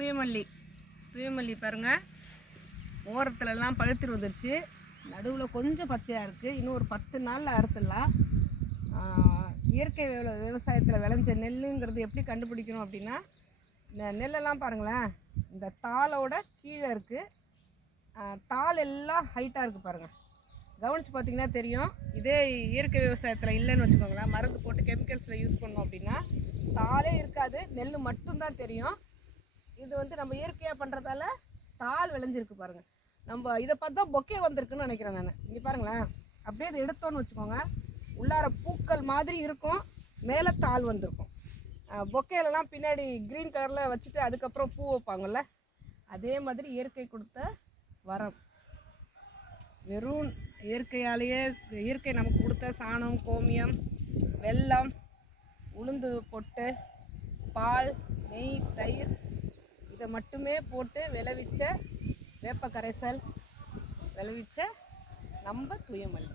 தூயமல்லி தூயமல்லி பாருங்கள், ஓரத்துலலாம் பழுத்துட்டு வந்துடுச்சு. நடுவில் கொஞ்சம் பச்சையாக இருக்குது. இன்னும் ஒரு 10 நாளில் அறுத்துடலாம். இயற்கை விவசாயத்தில் விளைஞ்ச நெல்லுங்கிறது எப்படி கண்டுபிடிக்கணும் அப்படின்னா, இந்த நெல்லெல்லாம் பாருங்களேன், இந்த தாளோட கீழே இருக்குது. தாள் எல்லாம் ஹைட்டாக இருக்குது பாருங்கள். கவனித்து பார்த்திங்கன்னா தெரியும். இதே இயற்கை விவசாயத்தில் இல்லைன்னு வச்சுக்கோங்களேன், மருந்து போட்டு கெமிக்கல்ஸில் யூஸ் பண்ணோம் அப்படின்னா தாளே இருக்காது, நெல் மட்டும்தான் தெரியும். இது வந்து நம்ம இயற்கையாக பண்ணுறதால தாள் விளைஞ்சிருக்கு பாருங்கள். நம்ம இதை பார்த்தா பொக்கே வந்திருக்குன்னு நினைக்கிறேன் நான். இங்கே பாருங்களேன், அப்படியே இதை எடுத்தோன்னு வச்சுக்கோங்க, உள்ளார பூக்கள் மாதிரி இருக்கும், மேலே தாள் வந்திருக்கும். பொக்கையிலலாம் பின்னாடி க்ரீன் கலரில் வச்சுட்டு அதுக்கப்புறம் பூ வைப்பாங்கள்ல, அதே மாதிரி இயற்கை கொடுத்த வரம். வெறும் இயற்கையாலேயே, இயற்கை நமக்கு கொடுத்த சாணம், கோமியம், வெல்லம், உளுந்து பொட்டு, பால், நெய், தயிர், இதை மட்டுமே போட்டு விளைவிச்ச வேப்ப கரைசல் விளைவிச்ச நம்ம தூயமல்லி.